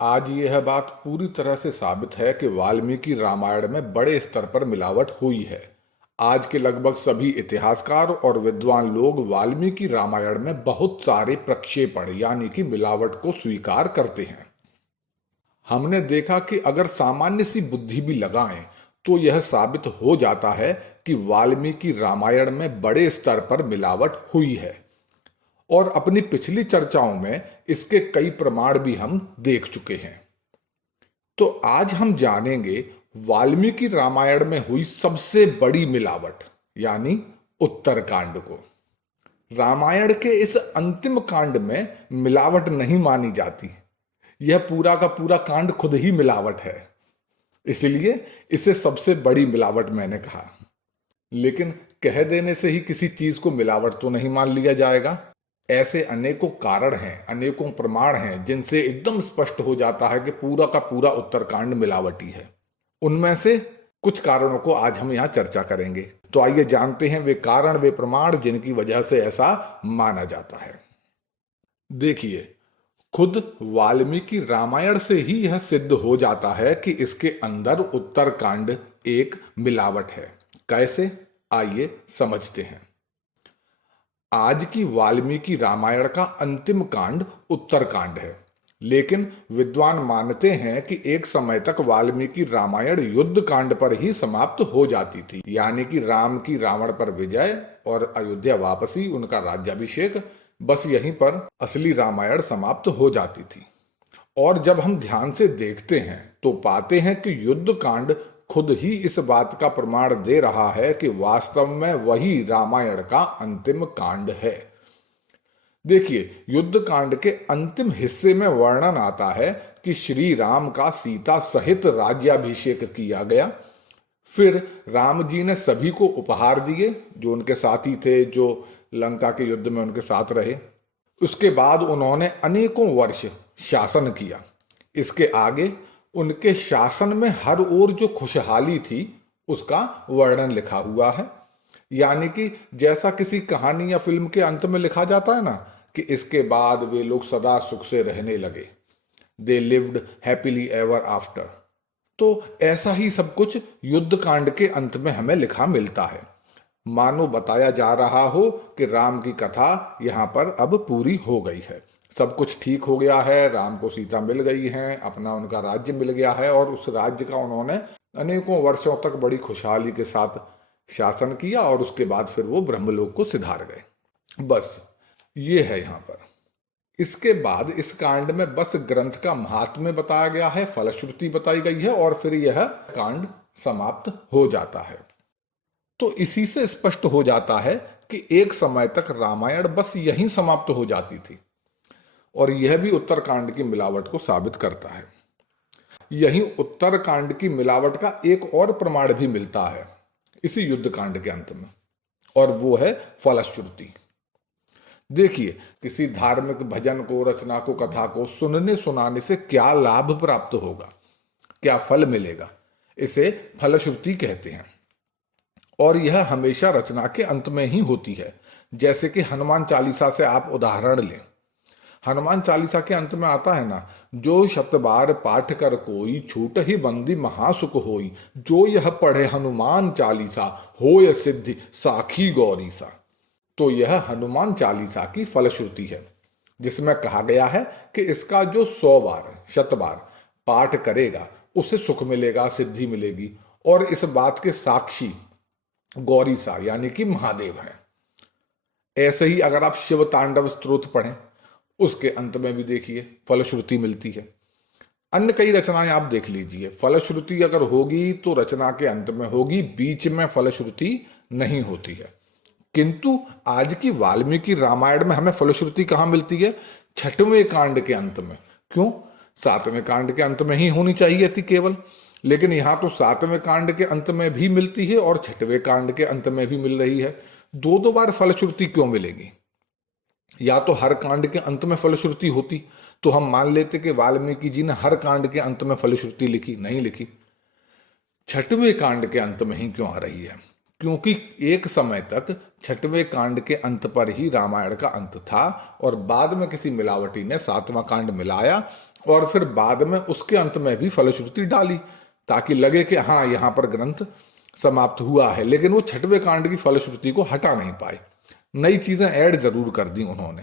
आज यह बात पूरी तरह से साबित है कि वाल्मीकि रामायण में बड़े स्तर पर मिलावट हुई है। आज के लगभग सभी इतिहासकार और विद्वान लोग वाल्मीकि रामायण में बहुत सारे प्रक्षेपण यानी कि मिलावट को स्वीकार करते हैं। हमने देखा कि अगर सामान्य सी बुद्धि भी लगाएं तो यह साबित हो जाता है कि वाल्मीकि रामायण में बड़े स्तर पर मिलावट हुई है। और अपनी पिछली चर्चाओं में इसके कई प्रमाण भी हम देख चुके हैं। तो आज हम जानेंगे वाल्मीकि रामायण में हुई सबसे बड़ी मिलावट यानी उत्तरकांड को। रामायण के इस अंतिम कांड में मिलावट नहीं मानी जाती। यह पूरा का पूरा कांड खुद ही मिलावट है, इसलिए इसे सबसे बड़ी मिलावट मैंने कहा। लेकिन कह देने से ही किसी चीज को मिलावट तो नहीं मान लिया जाएगा। ऐसे अनेकों कारण हैं, अनेकों प्रमाण हैं जिनसे एकदम स्पष्ट हो जाता है कि पूरा का पूरा उत्तरकांड मिलावटी है। उनमें से कुछ कारणों को आज हम यहाँ चर्चा करेंगे। तो आइए जानते हैं वे कारण, वे प्रमाण जिनकी वजह से ऐसा माना जाता है। देखिए, खुद वाल्मीकि रामायण से ही यह सिद्ध हो जाता है कि इसके अंदर उत्तरकांड एक मिलावट है। कैसे, आइए समझते हैं। आज की वाल्मीकि रामायण का अंतिम कांड उत्तरकांड है, लेकिन विद्वान मानते हैं कि एक समय तक वाल्मीकि रामायण युद्ध कांड पर ही समाप्त हो जाती थी, यानी कि राम की रावण पर विजय और अयोध्या वापसी, उनका राज्याभिषेक, बस यहीं पर असली रामायण समाप्त हो जाती थी। और जब हम ध्यान से देखते हैं तो पाते हैं कि युद्ध कांड खुद ही इस बात का प्रमाण दे रहा है कि वास्तव में वही रामायण का अंतिम कांड है। देखिए, युद्ध कांड के अंतिम हिस्से में वर्णन आता है कि श्री राम का सीता सहित राज्याभिषेक किया गया। फिर राम जी ने सभी को उपहार दिए जो उनके साथी थे, जो लंका के युद्ध में उनके साथ रहे। उसके बाद उन्होंने अनेकों वर्ष शासन किया। इसके आगे उनके शासन में हर ओर जो खुशहाली थी उसका वर्णन लिखा हुआ है। यानी कि जैसा किसी कहानी या फिल्म के अंत में लिखा जाता है ना कि इसके बाद वे लोग सदा सुख से रहने लगे, they lived happily ever after, तो ऐसा ही सब कुछ युद्ध कांड के अंत में हमें लिखा मिलता है। मानो बताया जा रहा हो कि राम की कथा यहाँ पर अब पूरी हो गई है, सब कुछ ठीक हो गया है, राम को सीता मिल गई है, अपना उनका राज्य मिल गया है और उस राज्य का उन्होंने अनेकों वर्षों तक बड़ी खुशहाली के साथ शासन किया और उसके बाद फिर वो ब्रह्मलोक को सिधार गए। बस ये है यहाँ पर। इसके बाद इस कांड में बस ग्रंथ का महात्म्य बताया गया है, फलश्रुति बताई गई है और फिर यह कांड समाप्त हो जाता है। तो इसी से स्पष्ट हो जाता है कि एक समय तक रामायण बस यहीं समाप्त हो जाती थी और यह भी उत्तरकांड की मिलावट को साबित करता है। यहीं उत्तरकांड की मिलावट का एक और प्रमाण भी मिलता है इसी युद्ध कांड के अंत में, और वो है फलश्रुति। देखिए, किसी धार्मिक भजन को, रचना को, कथा को सुनने सुनाने से क्या लाभ प्राप्त होगा, क्या फल मिलेगा, इसे फलश्रुति कहते हैं। और यह हमेशा रचना के अंत में ही होती है। जैसे कि हनुमान चालीसा से आप उदाहरण लें। हनुमान चालीसा के अंत में आता है ना, जो शतबार पाठ कर कोई, छूट ही बंदी महासुख होई, जो यह पढ़े हनुमान चालीसा, होय सिद्धि साखी गौरी सा। तो यह हनुमान चालीसा की फलश्रुति है, जिसमें कहा गया है कि इसका जो 100 बार, शतबार पाठ करेगा उसे सुख मिलेगा, सिद्धि मिलेगी। और इस बात के साक्षी गौरी सा यानी कि महादेव है। ऐसे ही अगर आप शिव तांडव स्तोत्र पढ़ें, उसके अंत में भी देखिए फलश्रुति मिलती है। अन्य कई रचनाएं आप देख लीजिए, फलश्रुति अगर होगी तो रचना के अंत में होगी, बीच में फलश्रुति नहीं होती है। किंतु आज की वाल्मीकि रामायण में हमें फलश्रुति कहाँ मिलती है? 6वें कांड के अंत में। क्यों? 7वें कांड के अंत में ही होनी चाहिए थी केवल, लेकिन यहाँ तो 7वें कांड के अंत में भी मिलती है और 6वें कांड के अंत में भी मिल रही है। दो बार फलश्रुति क्यों मिलेगी? या तो हर कांड के अंत में फलश्रुति होती तो हम मान लेते कि वाल्मीकि जी ने हर कांड के अंत में फलश्रुति लिखी, नहीं लिखी। 6वें कांड के अंत में ही क्यों आ रही है? क्योंकि एक समय तक 6वें कांड के अंत पर ही रामायण का अंत था और बाद में किसी मिलावटी ने 7वां कांड मिलाया और फिर बाद में उसके अंत में भी फलश्रुति डाली, ताकि लगे कि हाँ यहाँ पर ग्रंथ समाप्त हुआ है। लेकिन वो छठवें कांड की फलश्रुति को हटा नहीं पाए, नई चीजें ऐड जरूर कर दी उन्होंने।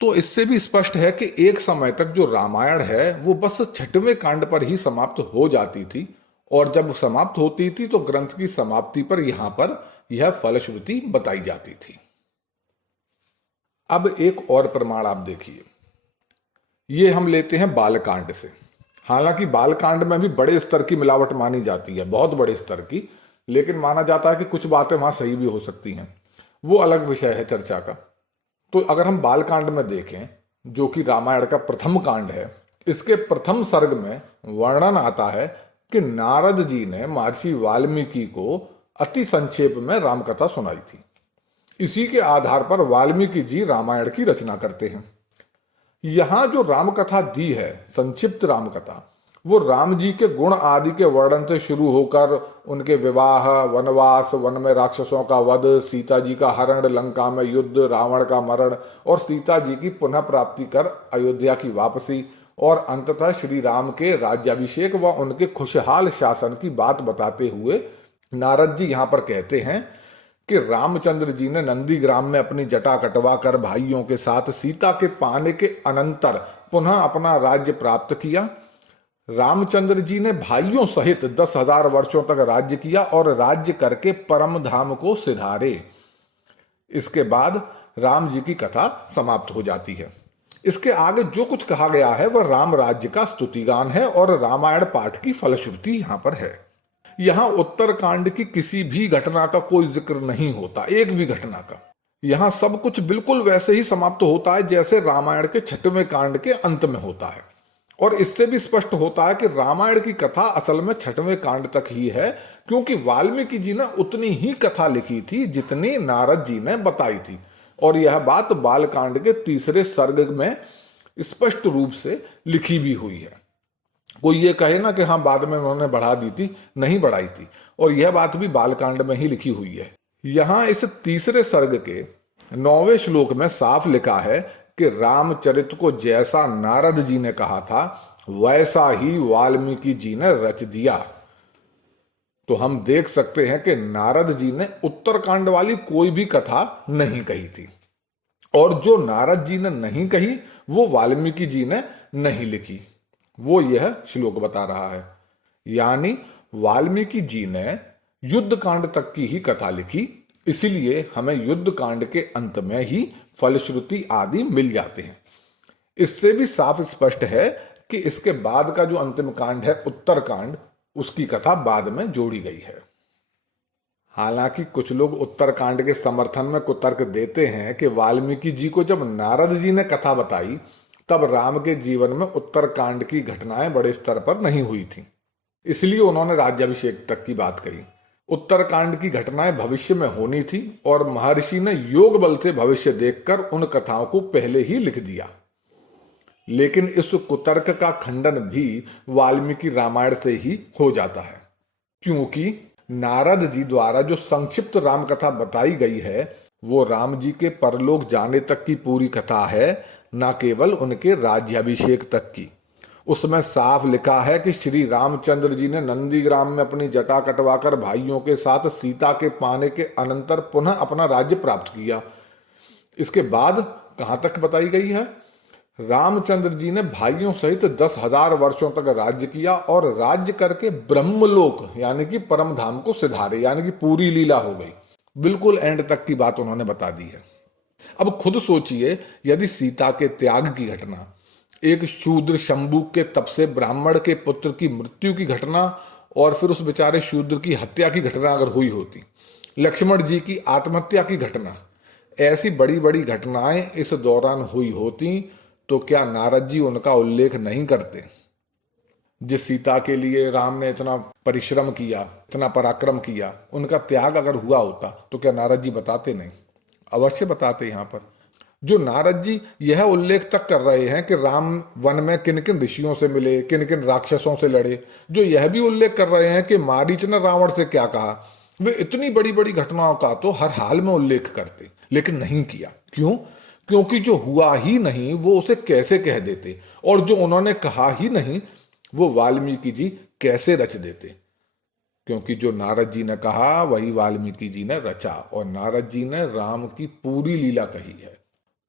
तो इससे भी स्पष्ट है कि एक समय तक जो रामायण है वो बस छठवें कांड पर ही समाप्त हो जाती थी, और जब समाप्त होती थी तो ग्रंथ की समाप्ति पर यहां पर यह फलश्रुति बताई जाती थी। अब एक और प्रमाण आप देखिए, ये हम लेते हैं बालकांड से। हालांकि बालकांड में भी बड़े स्तर की मिलावट मानी जाती है, बहुत बड़े स्तर की, लेकिन माना जाता है कि कुछ बातें वहां सही भी हो सकती हैं, वो अलग विषय है चर्चा का। तो अगर हम बालकांड में देखें, जो कि रामायण का प्रथम कांड है, इसके प्रथम सर्ग में वर्णन आता है कि नारद जी ने महर्षि वाल्मीकि को अति संक्षेप में रामकथा सुनाई थी। इसी के आधार पर वाल्मीकि जी रामायण की रचना करते हैं। यहां जो रामकथा दी है, संक्षिप्त रामकथा, वो राम जी के गुण आदि के वर्णन से शुरू होकर उनके विवाह, वनवास, वन में राक्षसों का वध, सीता जी का हरण, लंका में युद्ध, रावण का मरण और सीता जी की पुनः प्राप्ति कर अयोध्या की वापसी, और अंततः श्री राम के राज्याभिषेक व उनके खुशहाल शासन की बात बताते हुए नारद जी यहाँ पर कहते हैं कि रामचंद्र जी ने नंदीग्राम में अपनी जटा कटवा कर भाइयों के साथ सीता के पाने के अनंतर पुनः अपना राज्य प्राप्त किया। रामचंद्र जी ने भाइयों सहित 10,000 वर्षों तक राज्य किया और राज्य करके परम धाम को सिधारे। इसके बाद राम जी की कथा समाप्त हो जाती है। इसके आगे जो कुछ कहा गया है वह राम राज्य का स्तुतिगान है और रामायण पाठ की फलश्रुति यहां पर है। यहां उत्तरकांड की किसी भी घटना का कोई जिक्र नहीं होता, एक भी घटना का। यहां सब कुछ बिल्कुल वैसे ही समाप्त होता है जैसे रामायण के छठवें कांड के अंत में होता है। और इससे भी स्पष्ट होता है कि रामायण की कथा असल में छठवें कांड तक ही है, क्योंकि वाल्मीकि जी ने उतनी ही कथा लिखी थी जितनी नारद जी ने बताई थी। और यह बात बालकांड के तीसरे सर्ग में स्पष्ट रूप से लिखी भी हुई है। कोई ये कहे ना कि हाँ बाद में उन्होंने बढ़ा दी थी, नहीं बढ़ाई थी, और यह बात भी बालकांड में ही लिखी हुई है। यहां इस तीसरे सर्ग के 9वें श्लोक में साफ लिखा है कि रामचरित को जैसा नारद जी ने कहा था वैसा ही वाल्मीकि जी ने रच दिया। तो हम देख सकते हैं कि नारद जी ने उत्तरकांड वाली कोई भी कथा नहीं कही थी, और जो नारद जी ने नहीं कही वो वाल्मीकि जी ने नहीं लिखी, वो यह श्लोक बता रहा है। यानी वाल्मीकि जी ने युद्ध कांड तक की ही कथा लिखी, इसलिए हमें युद्ध कांड के अंत में ही फलश्रुति आदि मिल जाते हैं। इससे भी साफ स्पष्ट है कि इसके बाद का जो अंतिम कांड है उत्तरकांड, उसकी कथा बाद में जोड़ी गई है। हालांकि कुछ लोग उत्तरकांड के समर्थन में कुतर्क देते हैं कि वाल्मीकि जी को जब नारद जी ने कथा बताई तब राम के जीवन में उत्तरकांड की घटनाएं बड़े स्तर पर नहीं हुई थी, इसलिए उन्होंने राज्याभिषेक तक की बात कही। उत्तरकांड की घटनाएं भविष्य में होनी थी और महर्षि ने योग बल से भविष्य देखकर उन कथाओं को पहले ही लिख दिया। लेकिन इस कुतर्क का खंडन भी वाल्मीकि रामायण से ही हो जाता है, क्योंकि नारद जी द्वारा जो संक्षिप्त राम कथा बताई गई है वो राम जी के परलोक जाने तक की पूरी कथा है, न केवल उनके राज्याभिषेक तक की। उसमें साफ लिखा है कि श्री रामचंद्र जी ने नंदीग्राम में अपनी जटा कटवाकर भाइयों के साथ सीता के पाने के अनंतर पुनः अपना राज्य प्राप्त किया। इसके बाद कहां तक बताई गई है? रामचंद्र जी ने भाइयों सहित 10,000 वर्षों तक राज्य किया और राज्य करके ब्रह्मलोक यानी कि परम धाम को सिधारे, यानी कि पूरी लीला हो गई। बिल्कुल एंड तक की बात उन्होंने बता दी है। अब खुद सोचिए, यदि सीता के त्याग की घटना, एक शूद्र शंभू के तप से ब्राह्मण के पुत्र की मृत्यु की घटना और फिर उस बेचारे शूद्र की हत्या की घटना अगर हुई होती, लक्ष्मण जी की आत्महत्या की घटना, ऐसी बड़ी बड़ी घटनाएं इस दौरान हुई होती तो क्या नारद जी उनका उल्लेख नहीं करते? जिस सीता के लिए राम ने इतना परिश्रम किया, इतना पराक्रम किया, उनका त्याग अगर हुआ होता तो क्या नारद जी बताते? नहीं, अवश्य बताते। यहाँ पर जो नारद जी यह उल्लेख तक कर रहे हैं कि राम वन में किन किन ऋषियों से मिले, किन किन राक्षसों से लड़े, जो यह भी उल्लेख कर रहे हैं कि मारीच ने रावण से क्या कहा, वे इतनी बड़ी बड़ी घटनाओं का तो हर हाल में उल्लेख करते, लेकिन नहीं किया। क्यों? क्योंकि जो हुआ ही नहीं वो उसे कैसे कह देते, और जो उन्होंने कहा ही नहीं वो वाल्मीकि जी कैसे रच देते। क्योंकि जो नारद जी ने कहा वही वाल्मीकि जी ने रचा, और नारद जी ने राम की पूरी लीला कही है।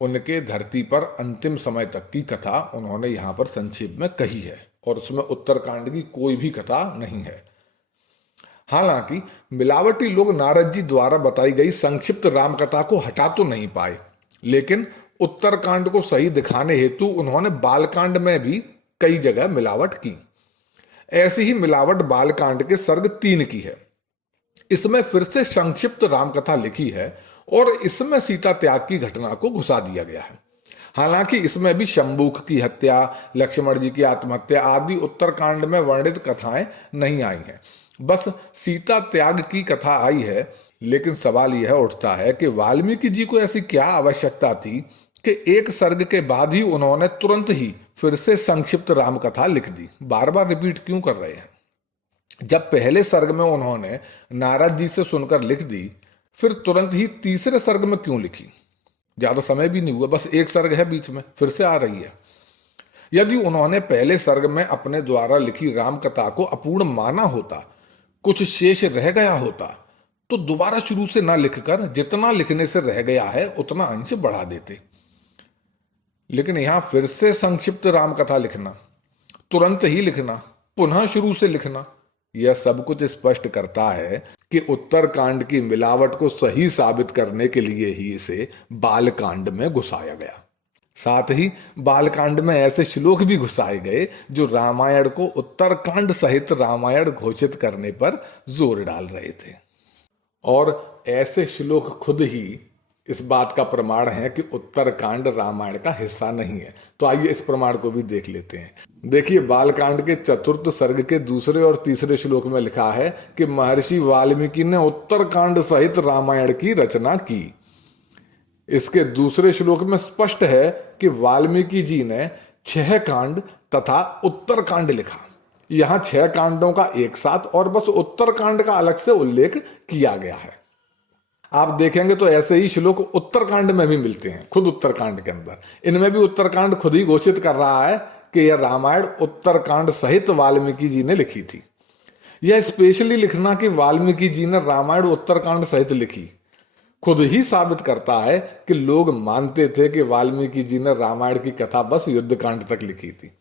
उनके धरती पर अंतिम समय तक की कथा उन्होंने यहाँ पर संक्षेप में कही है, और उसमें उत्तरकांड की कोई भी कथा नहीं है। हालांकि मिलावटी लोग नारद जी द्वारा बताई गई संक्षिप्त राम कथा को हटा तो नहीं पाए, लेकिन उत्तरकांड को सही दिखाने हेतु उन्होंने बालकांड में भी कई जगह मिलावट की। ऐसी ही मिलावट बालकांड के सर्ग 3 की है। इसमें फिर से संक्षिप्त रामकथा लिखी है और इसमें सीता त्याग की घटना को घुसा दिया गया है। हालांकि इसमें भी शंबुक की हत्या, लक्ष्मण जी की आत्महत्या आदि उत्तरकांड में वर्णित कथाएं नहीं आई हैं, बस सीता त्याग की कथा आई है। लेकिन सवाल यह उठता है कि वाल्मीकि जी को ऐसी क्या आवश्यकता थी कि एक सर्ग के बाद ही उन्होंने तुरंत ही फिर से संक्षिप्त राम कथा लिख दी। बार बार रिपीट क्यों कर रहे हैं? जब पहले सर्ग में उन्होंने नारद जी से सुनकर लिख दी, फिर तुरंत ही तीसरे सर्ग में क्यों लिखी? ज्यादा समय भी नहीं हुआ, बस एक सर्ग है बीच में, फिर से आ रही है। यदि उन्होंने पहले सर्ग में अपने द्वारा लिखी राम कथा को अपूर्ण माना होता, कुछ शेष रह गया होता, तो दोबारा शुरू से ना लिखकर जितना लिखने से रह गया है उतना अंश बढ़ा देते। लेकिन यहां फिर से संक्षिप्त राम कथा लिखना, तुरंत ही लिखना, पुनः शुरू से लिखना, यह सब कुछ स्पष्ट करता है कि उत्तरकांड की मिलावट को सही साबित करने के लिए ही इसे बालकांड में घुसाया गया। साथ ही बालकांड में ऐसे श्लोक भी घुसाए गए जो रामायण को उत्तरकांड सहित रामायण घोषित करने पर जोर डाल रहे थे। और ऐसे श्लोक खुद ही इस बात का प्रमाण है कि उत्तरकांड रामायण का हिस्सा नहीं है। तो आइए इस प्रमाण को भी देख लेते हैं। देखिए, बालकांड के चतुर्थ सर्ग के दूसरे और तीसरे श्लोक में लिखा है कि महर्षि वाल्मीकि ने उत्तरकांड सहित रामायण की रचना की। इसके दूसरे श्लोक में स्पष्ट है कि वाल्मीकि जी ने 6 कांड तथा उत्तरकांड लिखा। यहां 6 कांडों का एक साथ और बस उत्तरकांड का अलग से उल्लेख किया गया है। आप देखेंगे तो ऐसे ही श्लोक उत्तरकांड में भी मिलते हैं, खुद उत्तरकांड के अंदर। इनमें भी उत्तरकांड खुद ही घोषित कर रहा है कि यह रामायण उत्तरकांड सहित वाल्मीकि जी ने लिखी थी। यह स्पेशली लिखना कि वाल्मीकि जी ने रामायण उत्तरकांड सहित लिखी खुद ही साबित करता है कि लोग मानते थे कि वाल्मीकि जी ने रामायण की कथा बस युद्धकांड तक लिखी थी।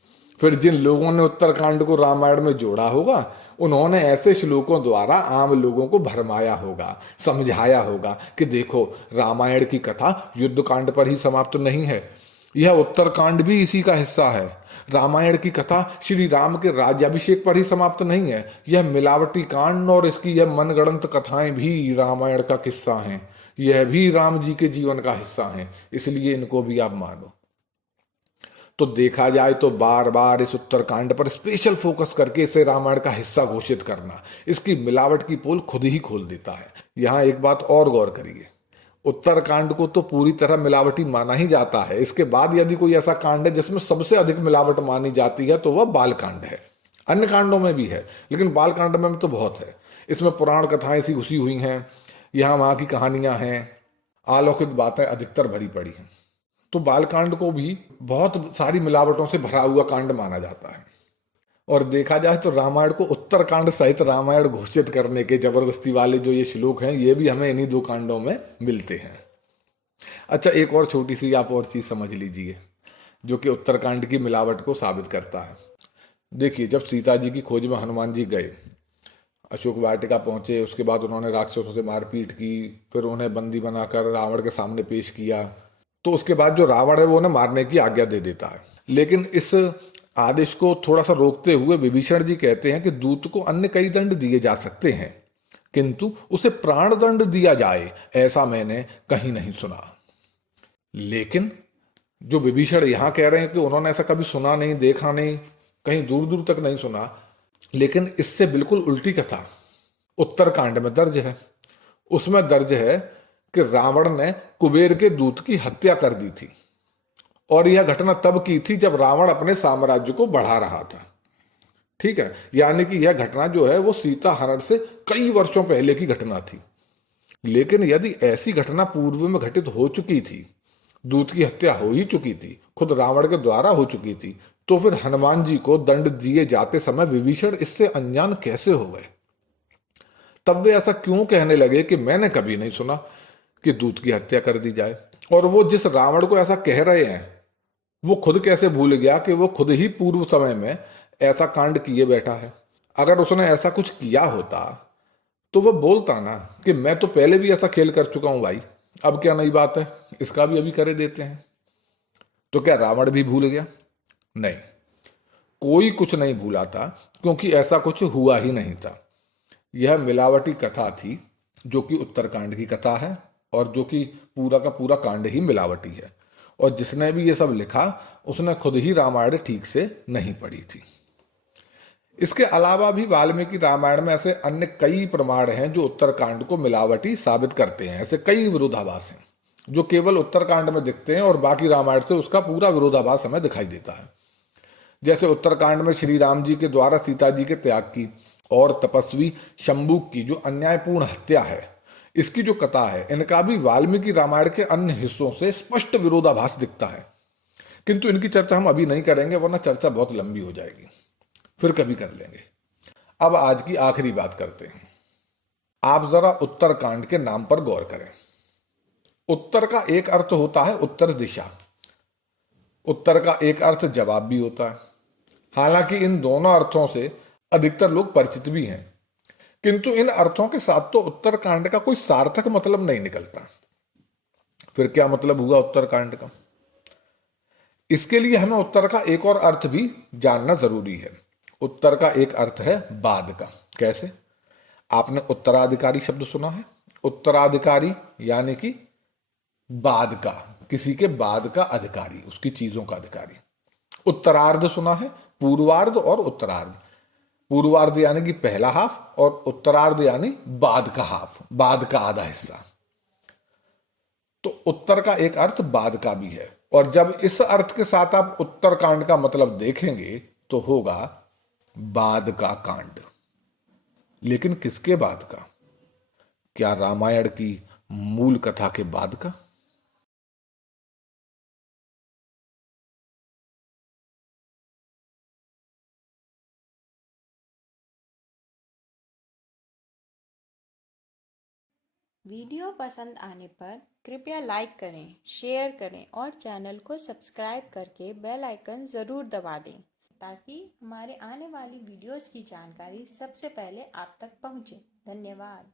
फिर जिन लोगों ने उत्तरकांड को रामायण में जोड़ा होगा, उन्होंने ऐसे श्लोकों द्वारा आम लोगों को भरमाया होगा, समझाया होगा कि देखो, रामायण की कथा युद्धकांड पर ही समाप्त नहीं है, यह उत्तरकांड भी इसी का हिस्सा है। रामायण की कथा श्री राम के राज्याभिषेक पर ही समाप्त नहीं है, यह मिलावटी कांड और इसकी यह मनगढ़ंत कथाएं भी रामायण का किस्सा हैं, यह भी राम जी के जीवन का हिस्सा हैं, इसलिए इनको भी आप मानो। तो देखा जाए तो बार बार इस उत्तरकांड पर स्पेशल फोकस करके इसे रामायण का हिस्सा घोषित करना इसकी मिलावट की पोल खुद ही खोल देता है। यहां एक बात और गौर करिए, उत्तरकांड को तो पूरी तरह मिलावटी माना ही जाता है। इसके बाद यदि कोई ऐसा कांड है जिसमें सबसे अधिक मिलावट मानी जाती है तो वह बालकांड है। अन्य कांडों में भी है, लेकिन बालकांड में तो बहुत है। इसमें पुराण कथाएं सी घुसी हुई हैं, यहाँ वहां की कहानियां हैं, अलौकिक बातें अधिकतर भरी पड़ी हैं। तो बालकांड को भी बहुत सारी मिलावटों से भरा हुआ कांड माना जाता है। और देखा जाए तो रामायण को उत्तरकांड सहित रामायण घोषित करने के जबरदस्ती वाले जो ये श्लोक हैं, ये भी हमें इन्हीं 2 कांडों में मिलते हैं। अच्छा, एक और छोटी सी आप और चीज समझ लीजिए जो कि उत्तरकांड की मिलावट को साबित करता है। देखिए, जब सीता जी की खोज में हनुमान जी गए, अशोक वाटिका पहुंचे, उसके बाद उन्होंने राक्षसों से मारपीट की, फिर उन्हें बंदी बनाकर रावण के सामने पेश किया, तो उसके बाद जो रावण है वो उन्हें मारने की आज्ञा दे देता है। लेकिन इस आदेश को थोड़ा सा रोकते हुए विभीषण जी कहते हैं कि दूत को अन्य कई दंड दिए जा सकते हैं, किंतु उसे प्राण दंड दिया जाए ऐसा मैंने कहीं नहीं सुना। लेकिन जो विभीषण यहां कह रहे हैं कि उन्होंने ऐसा कभी सुना नहीं, देखा नहीं, कहीं दूर दूर तक नहीं सुना, लेकिन इससे बिल्कुल उल्टी कथा उत्तरकांड में दर्ज है। उसमें दर्ज है कि रावण ने कुबेर के दूत की हत्या कर दी थी, और यह घटना तब की थी जब रावण अपने साम्राज्य को बढ़ा रहा था। ठीक है, यानी कि यह घटना जो है वो सीता हरण से कई वर्षों पहले की घटना थी। लेकिन यदि ऐसी घटना पूर्व में घटित हो चुकी थी दूत की हत्या हो ही चुकी थी, खुद रावण के द्वारा हो चुकी थी, तो फिर हनुमान जी को दंड दिए जाते समय विभीषण इससे अनजान कैसे हो गए? तब वे ऐसा क्यों कहने लगे कि मैंने कभी नहीं सुना कि दूत की हत्या कर दी जाए? और वो जिस रावण को ऐसा कह रहे हैं, वो खुद कैसे भूल गया कि वो खुद ही पूर्व समय में ऐसा कांड किए बैठा है? अगर उसने ऐसा कुछ किया होता तो वो बोलता ना कि मैं तो पहले भी ऐसा खेल कर चुका हूं भाई, अब क्या नई बात है, इसका भी अभी करे देते हैं। तो क्या रावण भी भूल गया? नहीं, कोई कुछ नहीं भूला था, क्योंकि ऐसा कुछ हुआ ही नहीं था। यह मिलावटी कथा थी, जो कि उत्तरकांड की कथा है, और जो कि पूरा का पूरा कांड ही मिलावटी है। और जिसने भी ये सब लिखा, उसने खुद ही रामायण ठीक से नहीं पढ़ी थी। इसके अलावा भी वाल्मीकि रामायण में ऐसे अन्य कई प्रमाण हैं जो उत्तरकांड को मिलावटी साबित करते हैं। ऐसे कई विरोधाभास हैं जो केवल उत्तरकांड में दिखते हैं और बाकी रामायण से उसका पूरा विरोधाभास हमें दिखाई देता है। जैसे उत्तरकांड में श्री राम जी के द्वारा सीता जी के त्याग की और तपस्वी शंबुक की जो अन्यायपूर्ण हत्या है, इसकी जो कथा है, इनका भी वाल्मीकि रामायण के अन्य हिस्सों से स्पष्ट विरोधाभास दिखता है। किंतु इनकी चर्चा हम अभी नहीं करेंगे, वरना चर्चा बहुत लंबी हो जाएगी, फिर कभी कर लेंगे। अब आज की आखिरी बात करते हैं। आप जरा उत्तरकांड के नाम पर गौर करें। उत्तर का एक अर्थ होता है उत्तर दिशा, उत्तर का एक अर्थ जवाब भी होता है। हालांकि इन दोनों अर्थों से अधिकतर लोग परिचित भी हैं, किंतु इन अर्थों के साथ तो उत्तरकांड का कोई सार्थक मतलब नहीं निकलता। फिर क्या मतलब हुआ उत्तरकांड का? इसके लिए हमें उत्तर का एक और अर्थ भी जानना जरूरी है। उत्तर का एक अर्थ है बाद का। कैसे? आपने उत्तराधिकारी शब्द सुना है? उत्तराधिकारी यानी कि बाद का, किसी के बाद का अधिकारी, उसकी चीजों का अधिकारी। उत्तरार्ध सुना है? पूर्वार्ध और उत्तरार्ध। पूर्वार्ध यानी कि पहला हाफ, और उत्तरार्ध यानी बाद का हाफ, बाद का आधा हिस्सा। तो उत्तर का एक अर्थ बाद का भी है, और जब इस अर्थ के साथ आप उत्तरकांड का मतलब देखेंगे तो होगा बाद का कांड। लेकिन किसके बाद का? क्या रामायण की मूल कथा के बाद का? वीडियो पसंद आने पर कृपया लाइक करें, शेयर करें और चैनल को सब्सक्राइब करके बेल आइकन ज़रूर दबा दें ताकि हमारे आने वाली वीडियोस की जानकारी सबसे पहले आप तक पहुंचे। धन्यवाद।